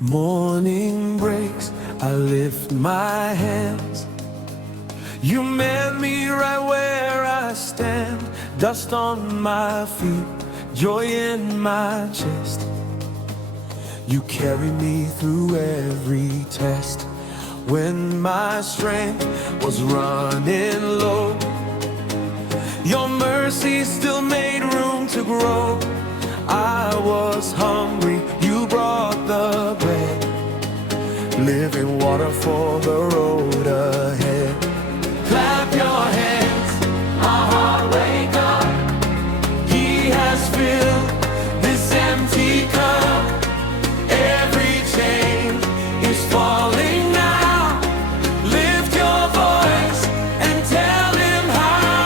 Morning breaks, I lift my hands. You met me right where I stand. Dust on my feet, joy in my chest. You carry me through every test. When my strength was running low, your mercy still made room to grow. I was hungry, you brought the bread. Living water for the road ahead. Clap your hands, our heart wake up. He has filled this empty cup. Every chain is falling now. Lift your voice and tell him how.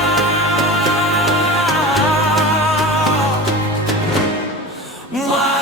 Why